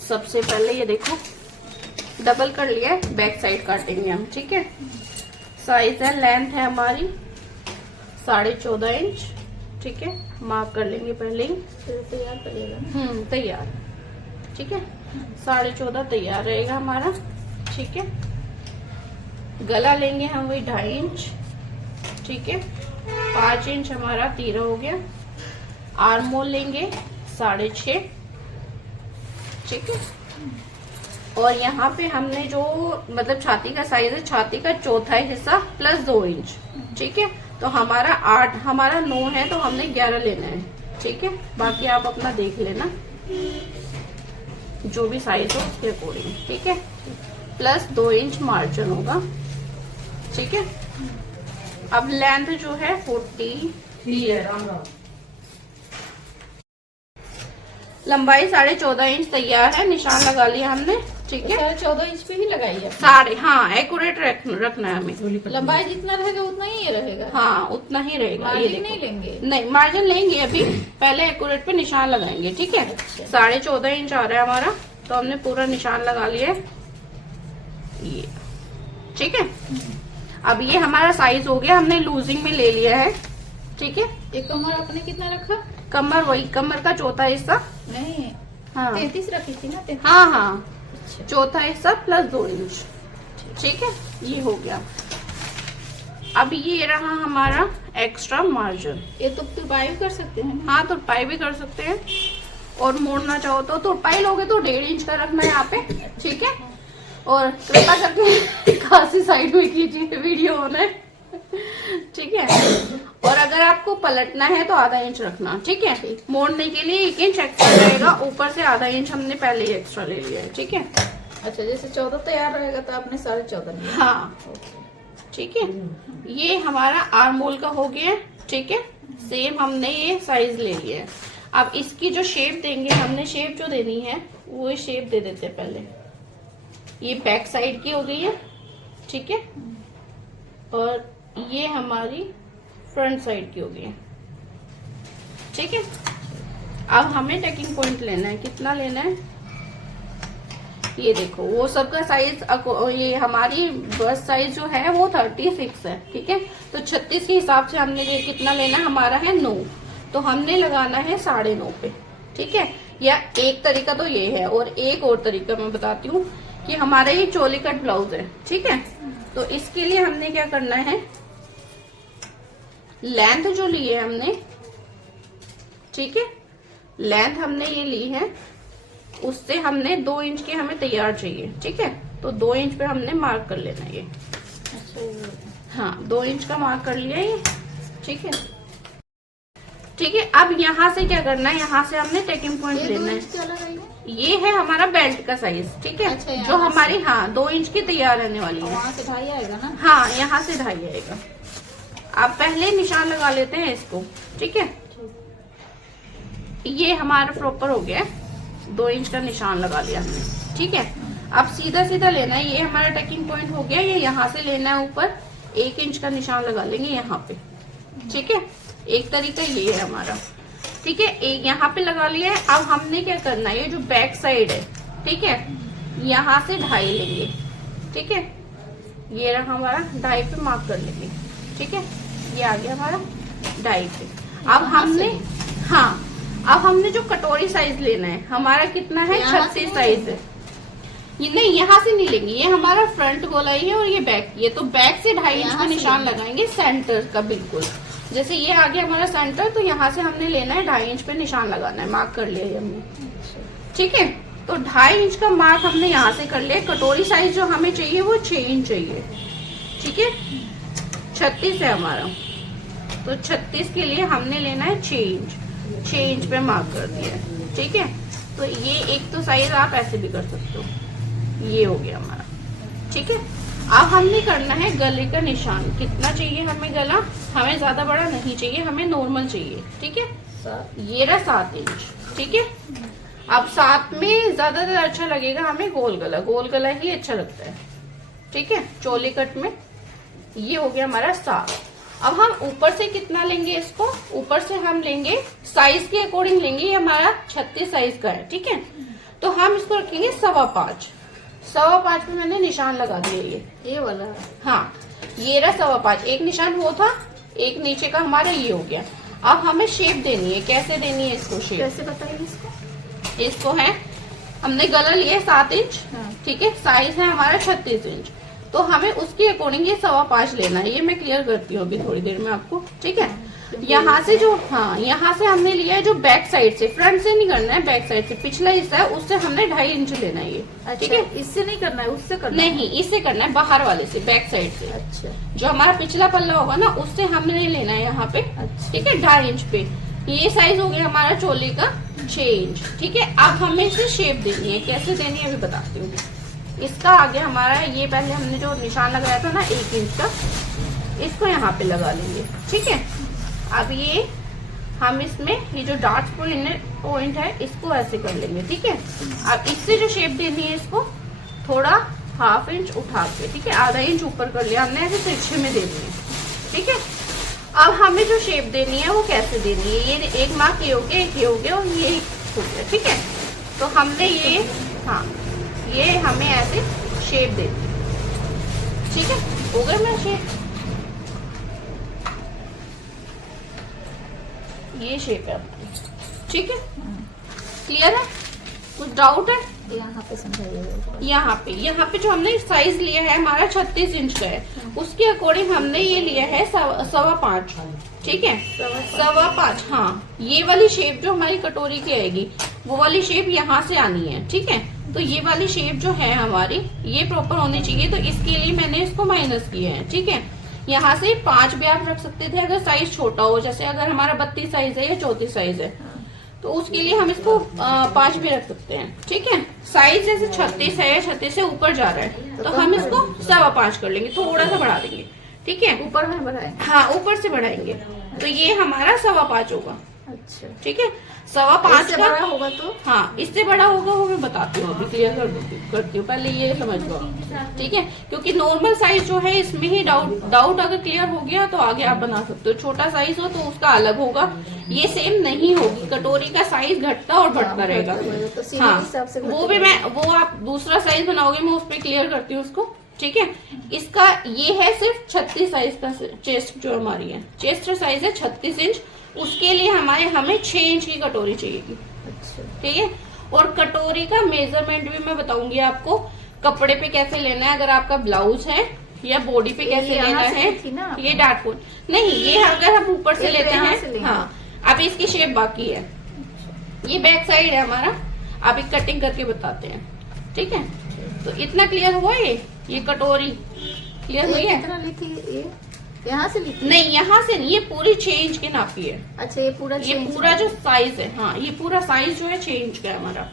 सबसे पहले ये देखो डबल कर लिया है, बैक साइड काटेंगे हम। ठीक है, साइज है, लेंथ है हमारी 14.5 इंच। ठीक है, मार्क कर लेंगे पहले ही। तैयार करिएगा। तैयार। ठीक है, 14.5 तैयार रहेगा हमारा। ठीक है, गला लेंगे हम वही 2.5 इंच। ठीक है, 5 इंच हमारा तीरा हो गया। आर्म होल लेंगे 6.5। ठीक है, और यहाँ पे हमने जो मतलब छाती का साइज है, छाती का चौथा हिस्सा प्लस 2 इंच। ठीक है, तो हमारा 8, हमारा 9 है, तो हमने 11 लेना है। ठीक है, बाकी आप अपना देख लेना जो भी साइज हो उसके अकॉर्डिंग। ठीक है, प्लस 2 इंच मार्जिन होगा। ठीक है, अब लेंथ जो है 40, लंबाई 14.5 इंच तैयार है, निशान लगा लिया हमने। ठीक है, 14.5 इंच पे ही लगाई है सारे। हाँ, एक्यूरेट रखना है हमें। लंबाई जितना रहेगा उतना ही ये रहेगा। हाँ, उतना ही रहेगा। ये मार्जिन नहीं लेंगे? नहीं, मार्जिन लेंगे अभी, पहले एक्यूरेट पे निशान लगाएंगे। ठीक है, 14.5 इंच आ रहा है हमारा, तो हमने पूरा निशान लगा लिया है ये। ठीक है, अब ये हमारा साइज हो गया, हमने लूजिंग में ले लिया है। ठीक है, ये कमर आपने कितना रखा? कमर वही, कमर का चौथा हिस्सा। नहीं, हाँ 33 रखी थी ना? 33। हाँ, अच्छा। चौथा हिस्सा प्लस 2 इंच। ठीक है, ये हो गया। अब ये रहा हमारा एक्स्ट्रा मार्जिन। ये तो तुरपाई भी कर सकते हैं। हाँ, तुरपाई भी कर सकते हैं, और मोड़ना चाहो तो तुरपाई लोगे तो 1.5 इंच का रखना है यहाँ पे। ठीक है, और कृपा करके खासी साइड में कीजिए, वीडियो होना है। ठीक है, और अगर आपको पलटना है तो आधा इंच रखना। ठीक है, मोड़ने के लिए 1 इंच एक्स्ट्रा रहेगा, ऊपर से आधा इंच हमने पहले ही एक्स्ट्रा ले लिया है। ठीक है, अच्छा, जैसे 14 तैयार रहेगा तो आपने 14.5 लिया। हाँ। ठीक है, ये हमारा आर्म होल का हो गया। ठीक है, सेम हमने ये साइज ले लिया है। अब इसकी जो शेप देंगे, हमने शेप जो देनी है वो शेप दे देते हैं पहले। ये बैक साइड की हो गई है। ठीक है, और ये हमारी फ्रंट साइड की हो गई है। ठीक है, अब हमें टैकिंग पॉइंट लेना है। कितना लेना है ये देखो, वो सबका साइज, ये हमारी बस साइज जो है वो 36 है। ठीक है, तो 36 के हिसाब से हमने ये कितना लेना है, हमारा है 9, तो हमने लगाना है 9.5 पे। ठीक है, या एक तरीका तो ये है, और एक और तरीका मैं बताती हूँ कि हमारा ये चोली कट ब्लाउज है। ठीक है, तो इसके लिए हमने क्या करना है, लेंथ जो ली है हमने, ठीक है, लेंथ हमने ये ली है, उससे हमने 2 इंच के हमें तैयार चाहिए। ठीक है, तो 2 इंच पे हमने मार्क कर लेना है ये। अच्छा, हाँ, 2 इंच का मार्क कर लिया ये। ठीक है, ठीक है, अब यहाँ से क्या करना है, यहाँ से हमने टेकिंग पॉइंट लेना है। ये है हमारा बेल्ट का साइज। ठीक है, अच्छा, जो हमारी 2 इंच की तैयार रहने वाली है। वहाँ से 2.5 आएगा ना? हाँ, यहाँ से 2.5 आएगा। आप पहले निशान लगा लेते हैं इसको। ठीक है, ये हमारा प्रॉपर हो गया, 2 इंच का निशान लगा लिया हमने। ठीक है, अब सीधा सीधा लेना है, ये हमारा टैकिंग पॉइंट हो गया। ये यहाँ से लेना है ऊपर, 1 इंच का निशान लगा लेंगे यहाँ पे। ठीक है, एक तरीका ये है हमारा। ठीक है, एक यहाँ पे लगा लिया है। अब हमने क्या करना है, ये जो बैक साइड है, ठीक है, यहाँ से 2.5 लेंगे। ठीक है, ये रहा हमारा 2.5 पे मार्क कर लेंगे। ठीक है, ये आ गया हमारा 2.5 पे। अब हमने, हाँ, अब हमने जो कटोरी साइज लेना है, हमारा कितना है, 36 साइज है। ये नहीं, यहाँ से नहीं लेंगे, ये हमारा फ्रंट गोलाई है और ये बैक। ये तो बैक से 2.5 इंच का निशान लगाएंगे सेंटर का, बिल्कुल जैसे ये आ गया हमारा सेंटर, तो यहाँ से हमने लेना है 2.5 इंच पे निशान लगाना है। मार्क कर लिया हमने। ठीक है, तो 2.5 इंच का मार्क हमने यहाँ से कर लिया। कटोरी साइज जो हमें चाहिए वो 6 इंच चाहिए। ठीक है, 36 है हमारा, तो 36 के लिए हमने लेना है 6 इंच। 6 इंच पे मार्क कर दिया है। ठीक है, तो ये एक तो साइज आप ऐसे भी कर सकते हो। ये हो गया हमारा। ठीक है, अब हमने करना है गले का निशान। कितना चाहिए हमें गला, हमें ज्यादा बड़ा नहीं चाहिए, हमें नॉर्मल चाहिए। ठीक है, ये रहा 7 इंच। ठीक है, अब 7 में ज्यादातर अच्छा लगेगा हमें गोल गला। गोल गला ही अच्छा लगता है। ठीक है, चोली कट में ये हो गया हमारा 7। अब हम ऊपर से कितना लेंगे इसको, ऊपर से हम लेंगे साइज के अकॉर्डिंग लेंगे, ये हमारा 36 साइज का है, ठीक है। तो हम इसको रखेंगे 5.25, 5.25 पे मैंने निशान लगा दिया ये वाला। हाँ, ये रहा 5.25, एक निशान वो था, एक नीचे का हमारा ये हो गया। अब हमें शेप देनी है, कैसे देनी है इसको शेप, कैसे बताइए इसको। इसको है, हमने गला लिया है 7 इंच, हाँ। ठीक है, साइज है हमारा 36 इंच, तो हमें उसके अकॉर्डिंग ये 5.25 लेना है। ये मैं क्लियर करती हूँ अभी थोड़ी देर में आपको, ठीक है। यहाँ से जो, हाँ, यहाँ से हमने लिया है जो बैक साइड से, फ्रंट से नहीं करना है, बैक साइड से पिछला हिस्सा है उससे हमने 2.5 इंच लेना है ये, ठीक है। इससे नहीं करना है, उससे करना है। नहीं, इससे करना है, बाहर वाले से, बैक साइड से। अच्छा, जो हमारा पिछला पल्ला होगा ना उससे हमने लेना है यहाँ पे, अच्छा। ठीक है, 2.5 इंच पे। ये साइज हो गया हमारा चोली का 6 इंच, ठीक है। अब हमें इसे शेप देनी है, कैसे देनी है अभी बताती हूँ। इसका आगे हमारा ये पहले हमने जो निशान लगाया था ना 1 इंच का, इसको यहाँ पे लगा लेंगे, ठीक है। अब ये हम इसमें ये जो डार्क पॉइंट है इसको ऐसे कर लेंगे, ठीक है। अब इससे जो शेप देनी है इसको थोड़ा 1/2 इंच उठा के, ठीक है, आधा इंच ऊपर कर लिया हमने, ऐसे तिरछे में देनी है, ठीक है। अब हमें जो शेप देनी है वो कैसे देनी है, ये एक मार्क ये हो गया, एक ये हो गया और ये हो गया, ठीक है। तो हमने ये, हाँ, ये हमें ऐसे शेप देनी है, ठीक है। हो गया मेरा शेप, ये शेप है अपनी, ठीक है। क्लियर है, कुछ डाउट है? यहाँ पे समझाइए। यहाँ पे जो हमने साइज लिया है हमारा 36 इंच का है, उसके अकॉर्डिंग हमने ये लिया है 5.25, ठीक है, 5.25। हाँ, ये वाली शेप जो हमारी कटोरी की आएगी वो वाली शेप यहाँ से आनी है, ठीक है। तो ये वाली शेप जो है हमारी ये प्रॉपर होनी चाहिए, तो इसके लिए मैंने इसको माइनस किया है, ठीक है। यहाँ से 5 भी आप रख सकते थे अगर साइज छोटा हो, जैसे अगर हमारा 32 साइज है या 34 साइज है तो उसके लिए हम इसको 5 भी रख सकते हैं, ठीक है। साइज जैसे 36 है या 36 से ऊपर जा रहा है तो हम इसको 5.25 कर लेंगे, थोड़ा सा बढ़ा देंगे, ठीक है। ऊपर में बढ़ाएंगे, हाँ, ऊपर से बढ़ाएंगे, तो ये हमारा 5.25 होगा, अच्छा, ठीक है। 5.25 का बड़ा होगा तो, हाँ, इससे बड़ा होगा वो मैं बताती हूँ, अभी क्लियर करती हूँ, पहले ये समझ लो, ठीक है। क्योंकि नॉर्मल साइज जो है इसमें ही डाउट अगर क्लियर हो गया तो आगे आप बना सकते हो। छोटा साइज हो तो उसका अलग होगा, ये सेम नहीं होगी, कटोरी का साइज घटता और बढ़ता रहेगा। तो हाँ, वो भी मैं, वो आप दूसरा साइज बनाओगे मैं उस पर क्लियर करती हूँ उसको, ठीक है। इसका ये है सिर्फ 36 साइज का चेस्ट, जो हमारी है चेस्ट साइज है 36 इंच, उसके लिए हमें 6 इंच की कटोरी चाहिए, अच्छा, ठीक है। और कटोरी का मेजरमेंट भी मैं बताऊंगी आपको, कपड़े पे कैसे लेना है, अगर आपका ब्लाउज है या बॉडी पे कैसे लेना है। ये डार्क पॉइंट नहीं, ये अगर हम ऊपर से लेते हैं, हाँ। अभी इसकी शेप बाकी है, ये बैक साइड है हमारा, अभी कटिंग करके बताते हैं, ठीक है। तो इतना क्लियर हुआ, ये कटोरी क्लियर हुई है। कितना ली थी ये, यहाँ से ली थी? नहीं, यहाँ से नहीं, ये पूरी 6 इंच की नापी है। अच्छा, ये पूरा जो साइज है, हाँ, ये पूरा साइज जो है 6 इंच का है हमारा,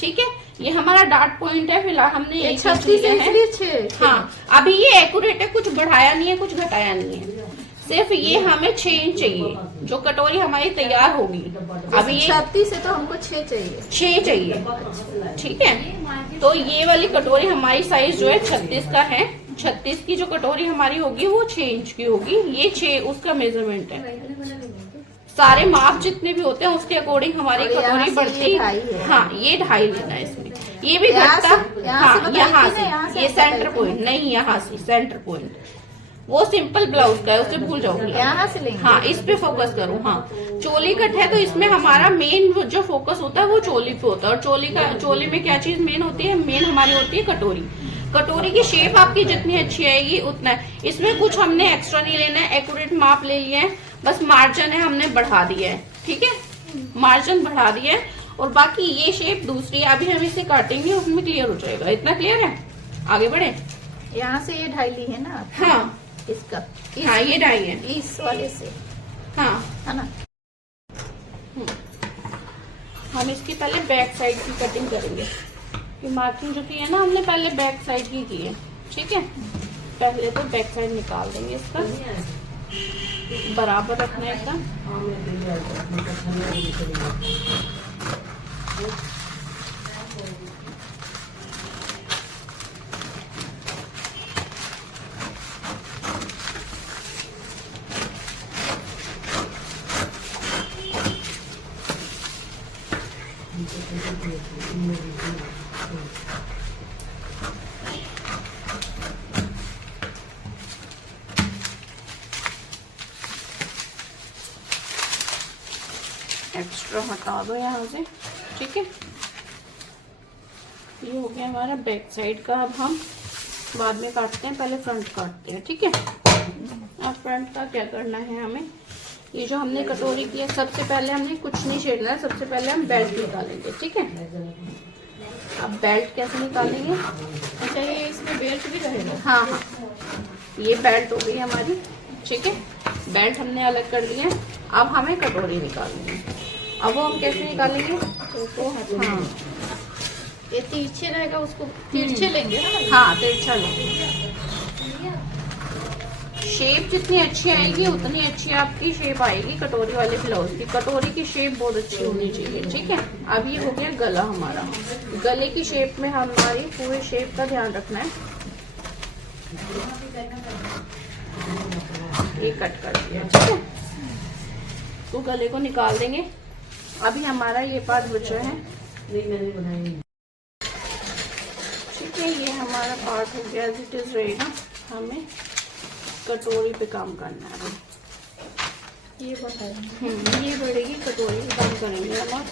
ठीक है। ये हमारा डार्ट पॉइंट है, फिलहाल हमने 36 इंच है। हाँ, अभी ये एक्यूरेट है, कुछ बढ़ाया नहीं है, कुछ घटाया नहीं है, सिर्फ ये हमें 6 इंच चाहिए जो कटोरी हमारी तैयार होगी। अभी ये 36 है तो हमको 6 चाहिए, 6 चाहिए, ठीक है। तो ये वाली कटोरी हमारी साइज जो है 36 का है, 36 की जो कटोरी हमारी होगी वो 6 इंच की होगी, ये 6 उसका मेजरमेंट है। सारे माप जितने भी होते हैं उसके अकॉर्डिंग हमारी कटोरी बढ़ती है। हाँ, ये 2.5 लेना है इसमें, ये भी घटता, हाँ, यहाँ से ये सेंटर पॉइंट नहीं, यहाँ से सेंटर पॉइंट, वो सिंपल ब्लाउज का है, उसे भूल जाओगे, यहाँ से लेंगे। हाँ, इस पे फोकस करो। हाँ, चोली कट है तो इसमें हमारा मेन जो फोकस होता है वो चोली पे होता है, और चोली में क्या चीज मेन होती है, मेन हमारी होती है कटोरी। कटोरी की शेप आपकी जितनी अच्छी आएगी उतना है, इसमें कुछ हमने एक्स्ट्रा नहीं लेना है, एक्यूरेट माप ले लिया है, बस मार्जिन है हमने बढ़ा दिया है, ठीक है, मार्जिन बढ़ा दिया है, और बाकी ये शेप दूसरी अभी हम इसे काटेंगे उसमें क्लियर हो जाएगा। इतना क्लियर है, आगे बढ़े। यहाँ से ये 2.5 ली है ना, हाँ, इसका, हाँ, ये 2.5 है, इस वाले से, हाँ, है ना। हम इसकी पहले बैक साइड की कटिंग करेंगे, मार्किंग जो की है ना हमने पहले बैक साइड की है, ठीक है। पहले तो बैक साइड निकाल देंगे, इसका बराबर रखना है एकदम। एक्स्ट्रा हटा दो यहाँ से, ठीक है। ये हो गया हमारा बैक साइड का। अब हम बाद में काटते हैं, पहले फ्रंट काटते हैं, ठीक है। अब फ्रंट का क्या करना है हमें, ये जो हमने कटोरी की है, सबसे पहले हमने कुछ नहीं छेड़ना है, सबसे पहले हम बेल्ट निकालेंगे, ठीक है। अब बेल्ट कैसे निकालेंगे? अच्छा, ये इसमें बेल्ट भी रहेगा? हाँ हाँ, ये बेल्ट हो गई हमारी, ठीक है। बेल्ट हमने अलग कर लिया। अब हमें कटोरी निकालनी है। अब वो हम कैसे निकालेंगे? तो हाँ, ये तिरछे रहेगा, उसको तिरछे लेंगे ना? हाँ तिरछा लेंगे। शेप जितनी अच्छी आएगी उतनी अच्छी आपकी शेप आएगी कटोरी वाले ब्लाउज की। कटोरी की शेप बहुत अच्छी होनी चाहिए, ठीक है। अब ये हो गया गला हमारा। गले की शेप में हमारी पूरे शेप का ध्यान रखना है। ये कट कर दिया, ठीक है। तो गले को निकाल देंगे। अभी हमारा ये पार्ट बचा है, ठीक है। ये हमारा पार्ट हो गया, एज इट इज रहेगा। हमें कटोरी पे काम करना है। ये बढ़ाएंगे, ये बढ़ेगी, कटोरी पे काम करेंगे हम।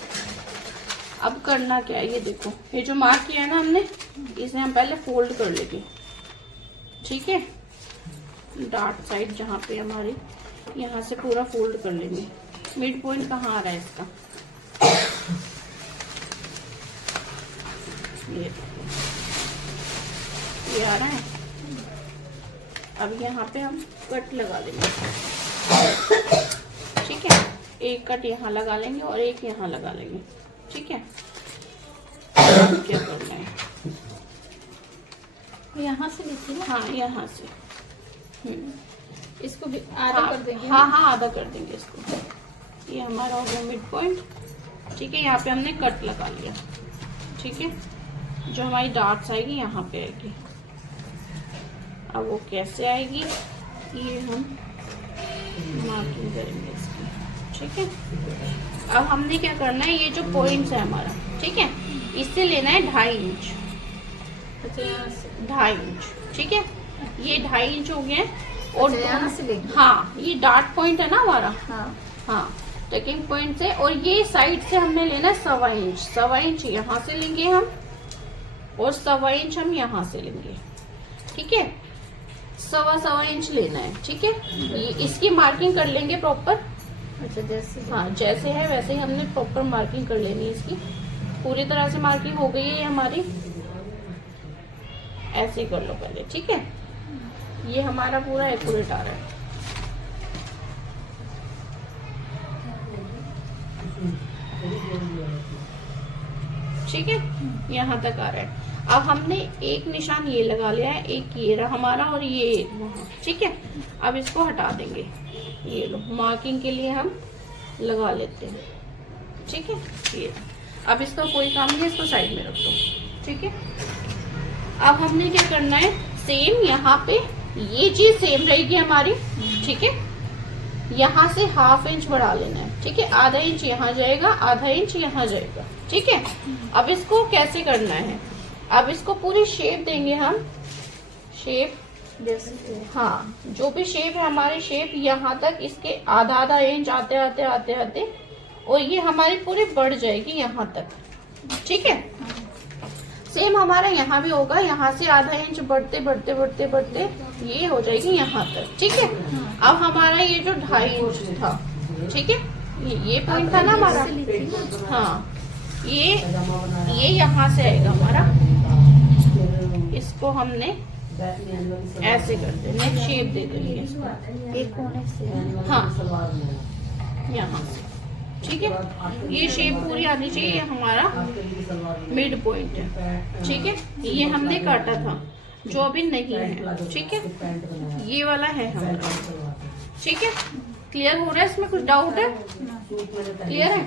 अब करना क्या है, ये देखो, ये जो मार्क किया है ना हमने, इसे हम पहले फोल्ड कर लेंगे, ठीक है। डार्ट साइड जहाँ पे हमारी, यहाँ से पूरा फोल्ड कर लेंगे। मिड पॉइंट कहाँ आ रहा है इसका, ये आ रहा है। अब यहाँ पे हम कट लगा लेंगे, ठीक है। एक कट यहाँ लगा लेंगे और एक यहाँ लगा लेंगे, ठीक है। क्या करना है, यहाँ से लीजिए ना? हाँ यहाँ से। इसको भी आधा हाँ, कर देंगे? हाँ हाँ, आधा कर देंगे इसको। ये हमारा हो गया मिड पॉइंट, ठीक है। यहाँ पे हमने कट लगा लिया, ठीक है। जो हमारी डार्ट्स आएगी यहाँ पे आएगी। अब वो कैसे आएगी, ये हम मार्किंग करेंगे इसकी, ठीक है। अब हमने क्या करना है, ये जो पॉइंट्स है हमारा, ठीक है, इससे लेना है 2.5 इंच। अच्छा, यहाँ से 2.5 इंच, ठीक है। ये 2.5 इंच हो गया। और अच्छा, यहाँ से लेंगे? हाँ, ये डार्ट पॉइंट है ना हमारा, हाँ हाँ, टकिंग पॉइंट से। और ये साइड से हमने लेना है 1.25 इंच। 1.25 इंच यहाँ से लेंगे हम, और 1.25 इंच हम यहाँ से लेंगे, ठीक है। 1.25 इंच लेना है, ठीक है। ये इसकी मार्किंग कर लेंगे प्रॉपर। अच्छा, जैसे? हाँ, जैसे है वैसे ही हमने प्रॉपर मार्किंग कर लेनी है इसकी। पूरी तरह से मार्किंग हो गई है हमारी। ऐसे ही कर लो पहले, ठीक है। ये हमारा पूरा एक्यूरेट आ रहा है। ठीक है, यहाँ तक आ रहा है। अब हमने एक निशान ये लगा लिया है, एक ये रहा हमारा और ये वहाँ, ठीक है। अब इसको हटा देंगे, ये लो मार्किंग के लिए हम लगा लेते हैं, ठीक है। ये अब इसका कोई काम नहीं है, इसको साइड में रख दो, ठीक है। अब हमने क्या करना है, सेम यहाँ पे ये चीज सेम रहेगी हमारी, ठीक है। यहाँ से 1/2 इंच बढ़ा लेना है, ठीक है। आधा इंच यहाँ जाएगा, आधा इंच यहाँ जाएगा, ठीक है। अब इसको कैसे करना है, अब इसको पूरी शेप देंगे हम, शेप जैसे? हाँ, जो भी शेप है हमारी शेप यहाँ तक, इसके आधा इंच आते आते आते आते, और ये हमारी पूरी बढ़ जाएगी यहाँ तक, ठीक है। सेम हमारा यहाँ भी होगा, यहाँ से आधा इंच बढ़ते बढ़ते बढ़ते बढ़ते ये हो जाएगी यहाँ तक, ठीक है। अब हमारा ये जो 2.5 इंच था, ठीक है, ये पॉइंट था ना हमारा, हाँ, ये यहाँ से आएगा हमारा। इसको हमने ऐसे कर देना, शेप दे देंगे इसको, एक कोने से? हाँ, यहाँ से, ठीक है। ये शेप पूरी आनी चाहिए, ये हमारा मिड पॉइंट है, ठीक है। ये हमने काटा था, जो अभी नहीं है, ठीक है। ये वाला है हमारा, ठीक है। क्लियर हो रहा है, इसमें कुछ डाउट है? क्लियर है?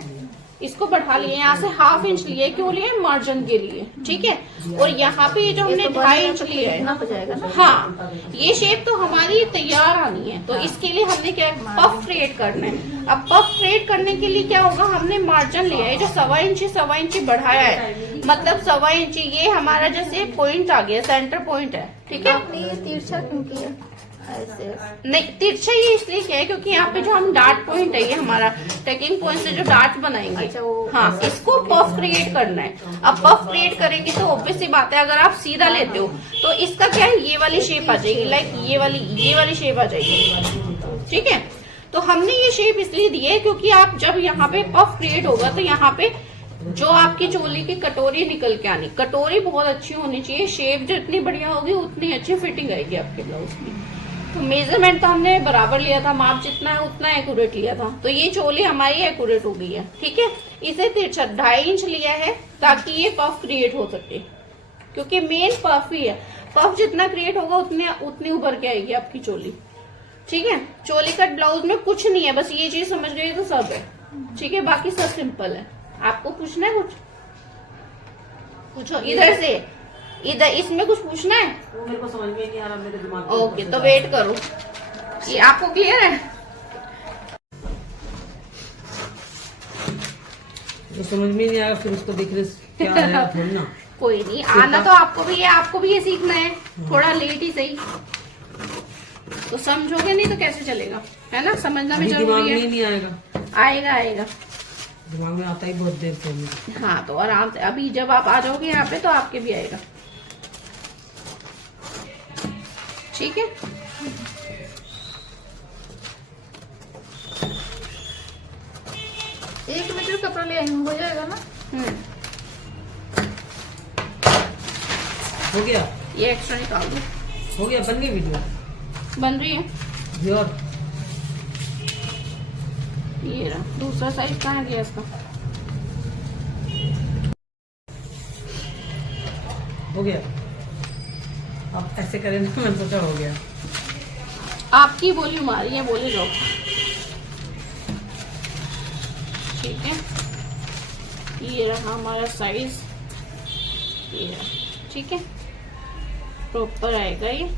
इसको बढ़ा लिए, यहाँ से 1/2 इंच लिए, क्यों लिए? मार्जिन के लिए, ठीक है। और यहाँ पे जो हमने 2.5 इंच लिया है, हो जाएगा ना। हाँ, ये शेप तो हमारी तैयार आनी है, तो इसके लिए हमने क्या पफ क्रिएट करना है। अब पफ क्रिएट करने के लिए क्या होगा, हमने मार्जिन लिया है जो 1.25 इंच बढ़ाया है, मतलब 1.25 इंच ये हमारा जैसे पॉइंट आ गया, सेंटर पॉइंट है, ठीक है। आपने ये तिरछा क्यों किया ऐसे? नहीं, तिरछा ये इसलिए क्या है क्योंकि यहाँ पे जो हम डार्ट पॉइंट है, ये हमारा टैकिंग पॉइंट से जो डार्ट बनाएंगे, अच्छा, वो हाँ, इसको पफ क्रिएट करना है। अब पफ क्रिएट करेंगे तो ऑब्वियस सी बात है, अगर आप सीधा लेते हो तो इसका क्या है, ये वाली शेप आ जाएगी, लाइक ये वाली शेप आ जाएगी, ठीक है। तो हमने ये शेप इसलिए दी है क्योंकि आप जब यहाँ पे पफ क्रिएट होगा तो यहाँ पे जो आपकी चोली की कटोरी निकल के आनी, कटोरी बहुत अच्छी होनी चाहिए, शेप जितनी बढ़िया होगी उतनी अच्छी फिटिंग आएगी आपके ब्लाउज की। तो मेजरमेंट तो हमने बराबर लिया था, माप जितना है उतना एक्यूरेट लिया था, तो ये चोली हमारी एक्यूरेट हो गई है, ठीक है। इसे तिरछा 2.5 इंच लिया है ताकि ये पफ क्रिएट हो सके, क्योंकि मेन पफ ही है, पफ जितना क्रिएट होगा उतनी उभर के आएगी आपकी चोली, ठीक है। चोली कट ब्लाउज में कुछ नहीं है, बस ये चीज समझ गई तो सब है, ठीक है। बाकी सब सिंपल है। आपको पूछना है कुछ? पूछो इधर से, इधर इसमें कुछ पूछना है? वो मेरे को समझ में नहीं आ रहा, मेरे दिमाग में। ओके, तो वेट करो, ये आपको क्लियर है? जो समझ में नहीं आया फिर उसको देखने से क्या आया थोड़ी ना। कोई नहीं, आना तो आपको भी ये सीखना है, थोड़ा लेट ही सही, तो समझोगे नहीं तो कैसे चलेगा, है ना। समझना भी दिमाग जरूरी में है। नहीं आएगा, आएगा। दिमाग में आता ही बहुत देर से मुझे। हाँ, तो आराम से अभी जब आप आ जाओगे यहाँ पे तो आपके भी आएगा, ठीक है। एक मीटर कपड़ा ले आएंगे, हो जाएगा ना? हो गया, ये एक्स्ट्रा निकाल दो, हो गया, बन गई वीडियो, बन रही है। जी। और ये रहा दूसरा साइज, कहाँ गया इसका? हो गया, अब ऐसे करें ना, मैंने सोचा हो गया। आपकी वॉल्यूम आ रही है, बोले जाओ, ठीक है। ये रहा हमारा साइज, ये रहा, ठीक है। प्रॉपर आएगा ये,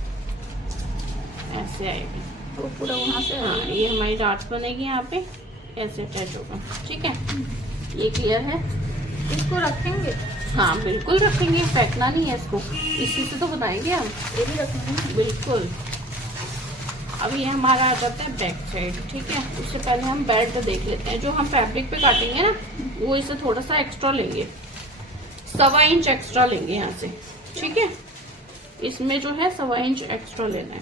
ऐसे आएगा, वो पूरा वहां से हाँ। ये हमारी डॉट्स बनेगी यहाँ पे, ऐसे अटैच होगा, ठीक है। ये क्लियर है? इसको रखेंगे, हाँ बिल्कुल रखेंगे, फेंकना नहीं है इसको, इसी से तो बनाएंगे हम, ये भी रखेंगे। बिल्कुल। अब ये हमारा आ जाता है बैक साइड, ठीक है। उससे पहले हम बेल्ट देख लेते हैं, जो हम फैब्रिक पे काटेंगे ना, वो इसे थोड़ा सा एक्स्ट्रा लेंगे, 1.25 इंच एक्स्ट्रा लेंगे यहाँ से, ठीक है। इसमें जो है 1.25 इंच एक्स्ट्रा लेना है,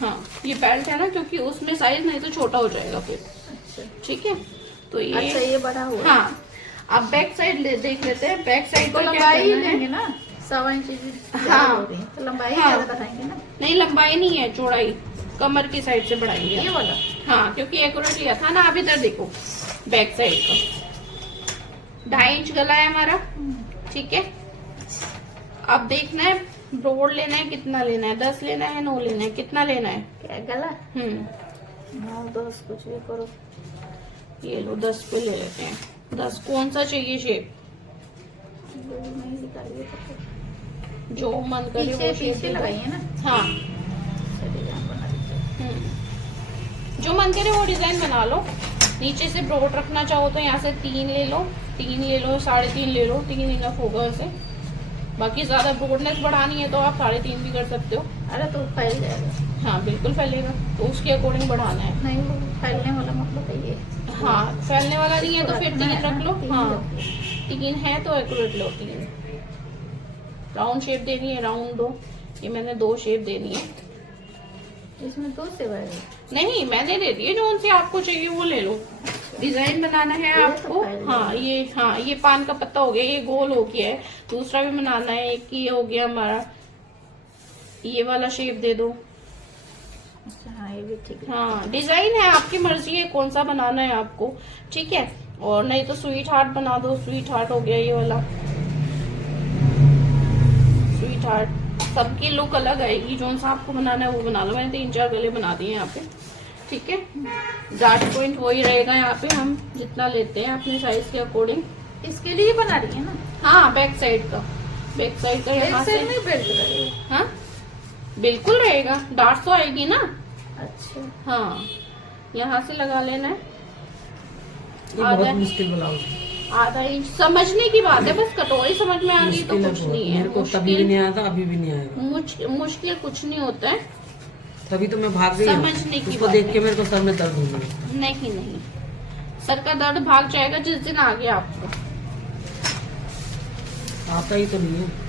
हाँ। ये बेल्ट है ना, क्योंकि उसमें साइज नहीं तो छोटा हो जाएगा फिर, अच्छा, तो ये, अच्छा, ये बड़ा हुआ। हाँ। अब बैक साइड देख लेते हैं, बैक साइड तो को क्या लंबाई करना है? लेंगे ना, 1.25 इंच हाँ। हो रही है, तो लंबाई हाँ। ज्यादा बढ़ाएंगे ना। नहीं, लंबाई नहीं है, चौड़ाई, कमर की साइड से बढ़ाएंगे ये वाला, हाँ, क्योंकि एक्यूरेट लिया था ना। आप इधर देखो, बैक साइड का 2.5 इंच गला है हमारा, ठीक है। अब देखना है ब्रोड लेना है, कितना लेना है, 10 लेना है, 9 लेना है, कितना लेना है? क्या गला? 9 10 कुछ भी करो, ये लो 10 पे ले लेते हैं। 10 कौन सा चाहिए शेप? नहीं निकालिए तो जो मन करे वो शेप पीछे लगाइए ना, हाँ, डिजाइन बना दीजिए। जो मन करे वो डिजाइन बना लो। नीचे से ब्रोड रखना चाहो तो यहाँ से 3 ले लो, 3 ले लो, 3.5 ले लो, 3 इनफ होगा वैसे। बाकी ज्यादा ब्रोडनेस बढ़ानी है तो आप 3.5 भी कर सकते हो। अरे तो फैल जाएगा। हाँ बिल्कुल फैलेगा, तो उसके अकॉर्डिंग बढ़ाना है। नहीं, वो फैलने वाला मतलब है ये। हाँ, फैलने वाला नहीं है तो फिर 3 रख लो। हाँ, 3 3 है तो एक्यूरेट लो 3। राउंड शेप देनी है, राउंड दो। ये मैंने 2 शेप देनी है। इसमें 2 से बढ़ेगा? नहीं, मैंने दे दिए, जो उनसे आपको चाहिए वो ले लो। डिजाइन बनाना है आपको। हाँ, ये पान का पत्ता हो गया, ये गोल हो गया है। दूसरा भी बनाना है, एक ये हो गया हमारा, ये वाला शेप दे दो। अच्छा, हाँ, ये भी ठीक है। हाँ, डिजाइन है, आपकी मर्जी है कौन सा बनाना है आपको, ठीक है। और नहीं तो स्वीट हार्ट बना दो। स्वीट हार्ट हो गया ये वाला, स्वीट हार्ट। सबकी लुक अलग आएगी, जो सा आपको बनाना है वो बना लो। मैंने 3-4 गले बना दिए यहाँ पे, ठीक है। डार्ट पॉइंट वही रहेगा यहाँ पे, हम जितना लेते हैं अपने साइज के अकॉर्डिंग। इसके लिए बना रही है ना? हाँ, बैक साइड का यहाँ से नहीं बेल्ट रहेगा? हाँ बिल्कुल रहेगा, डार्ट तो आएगी ना। अच्छा, हाँ, यहाँ से लगा लेना है ये बहुत मुश्किल ब्लाउज है। आधा इंच। समझने की बात है, बस कटोरी समझ में आ गई तो मुश्किल है कुछ बहुत। नहीं है। मेरे को तभी भी नहीं आया था, अभी भी नहीं आएगा। मुश्किल कुछ नहीं होता है, तभी तो मैं भाग गई हूँ। समझने की उसको बात देख है। के मेरे को सर में दर्द होने लगा। नहीं, सर का दर्द भाग जाएगा जिस दिन आ गया आपको। आता ही तो नहीं है।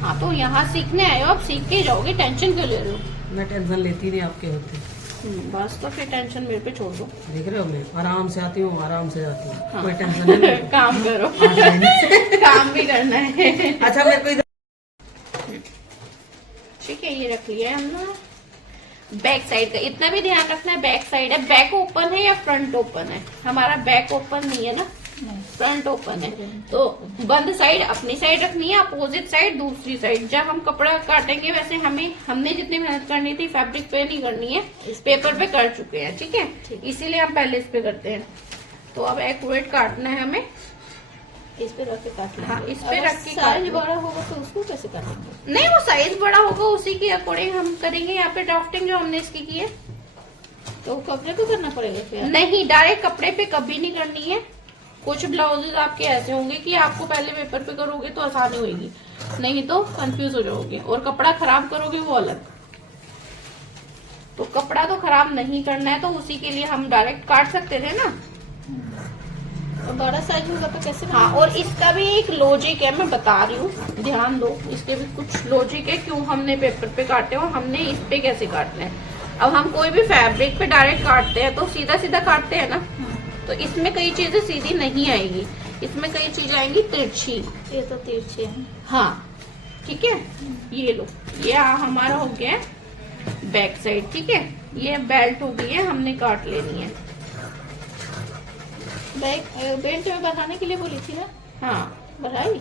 हाँ, तो यहाँ सीखने आए हो, आप सीख के ही जाओगे, टेंशन क्यों ले रहे हो? मैं टेंशन लेती नहीं आपके होते। बस तो फिर टेंशन मेरे पे छोड़ दो। देख रहे हो, मैं आराम से आती हूँ, आराम से जाती हूँ। हाँ। कोई टेंशन नहीं मेरे को। काम करो, हाथ रहने से। काम भी करना है। अच्छा, मेरे को इधर ठीक है, ये रख लिया है हमने। बैक साइड का इतना भी ध्यान रखना है, बैक साइड है, बैक ओपन है या फ्रंट ओपन है? हमारा बैक ओपन नहीं है ना, फ्रंट ओपन है। तो बंद साइड अपनी साइड रखनी है, अपोजिट साइड दूसरी साइड। जब हम कपड़ा काटेंगे वैसे हमने जितनी मेहनत करनी थी फैब्रिक पे नहीं करनी है, इस पेपर पे कर चुके हैं। ठीक है, इसीलिए हम पहले इस पे करते हैं। तो अब एक्यूरेट काटना है हमें, इस पे रख के काट लेंगे। हाँ, इस पे रख के साइज बड़ा होगा तो उसको कैसे काटेंगे? नहीं, वो साइज बड़ा होगा उसी के अकॉर्डिंग हम करेंगे। यहाँ पे ड्राफ्टिंग जो हमने इसकी की है, तो कपड़े पे करना पड़ेगा फिर? नहीं, डायरेक्ट कपड़े पे कभी नहीं करनी है। कुछ ब्लाउजेज आपके ऐसे होंगे कि आपको पहले पेपर पे करोगे तो आसानी होगी, नहीं तो कंफ्यूज हो जाओगे और कपड़ा खराब करोगे वो अलग। तो कपड़ा तो खराब नहीं करना है, तो उसी के लिए हम डायरेक्ट काट सकते थे ना। और बड़ा साइज होगा तो कैसे? हाँ, और इसका भी एक लॉजिक है, मैं बता रही हूँ, ध्यान दो। इसके भी कुछ लॉजिक है क्यों हमने पेपर पे काटे और हमने इस पे कैसे काटना है। अब हम कोई भी फैब्रिक पे डायरेक्ट काटते हैं तो सीधा सीधा काटते हैं ना, तो इसमें कई चीजें सीधी नहीं आएगी, इसमें कई चीजें आएंगी तिरछी। ये तो तिरछे हैं। हाँ, ठीक है, ये लो, ये हमारा हो गया बैक साइड। ठीक है, ये बेल्ट हो गई है, हमने काट लेनी है। बेल्ट में बढ़ाने के लिए बोली थी ना? हाँ, बढ़ाई?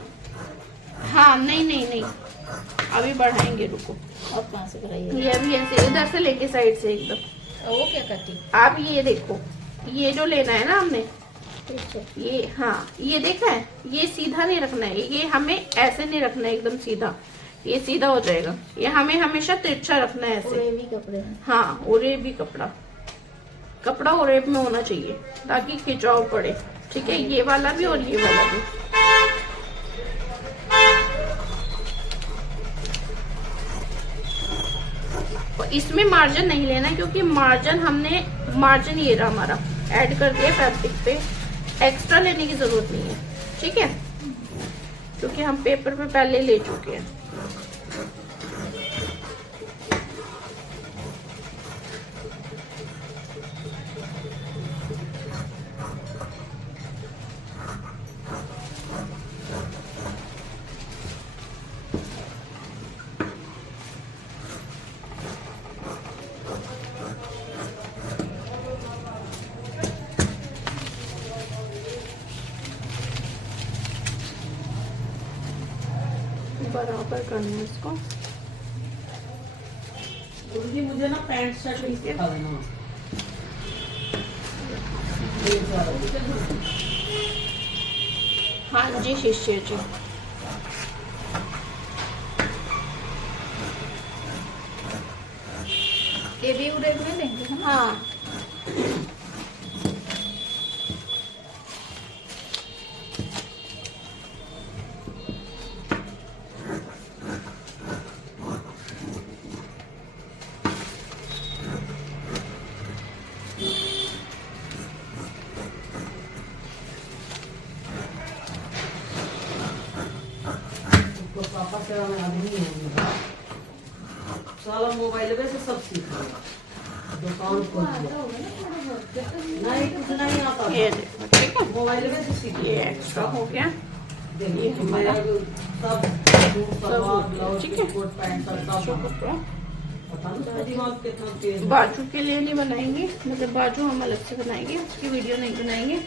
हाँ, नहीं, अभी बढ़ाएंगे, रुको। अब कहाँ से बढ़ाइए? ये अभी ऐसे इधर से लेके साइड से एकदम। वो क्या काटी? आप ये देखो, ये जो लेना है ना हमने, तिरछे? ये, हाँ, ये देखा है, ये सीधा नहीं रखना है, ये हमें ऐसे नहीं रखना है एकदम सीधा, ये सीधा हो जाएगा। ये हमें हमेशा तिरछा रखना है ऐसे। ओरेबी कपड़े हैं। हाँ, ओरेबी कपड़ा ओरेब में होना चाहिए ताकि खिंचाव पड़े। ठीक है, ये वाला भी और ये वाला भी। और इसमें मार्जिन नहीं लेना है, क्योंकि मार्जिन ये रहा हमारा ऐड कर दिया फैब्रिक पे, एक्स्ट्रा लेने की जरूरत नहीं है। ठीक है, क्योंकि हम पेपर पे पहले ले चुके हैं। बराबर करना है इसको। गुरुजी, मुझे ना पैंट शर्ट भी सिखा देना। हाँ जी, शिष्य जी। ये भी उड़े में लेंगे हम? हाँ, पापा से आदमी है, साला मोबाइल पे से सब सीख लिया, दुकान खोल दिया। नहीं, कुछ नहीं आता। ये देखो, ठीक है, मोबाइल पे से सीख ये लिया। एक्स्ट्रा हो गया। देखिए, ये हमारा सब सलवार, ब्लाउज, ठीक है। कोट, पैंट, शर्ट सब। कपड़ा पता नहीं दिमाग कितना तेज है। बाजू के लिए नहीं बनाएंगे, मतलब बाजू हम अलग से बनाएंगे, उसकी वीडियो नहीं बनाएंगे।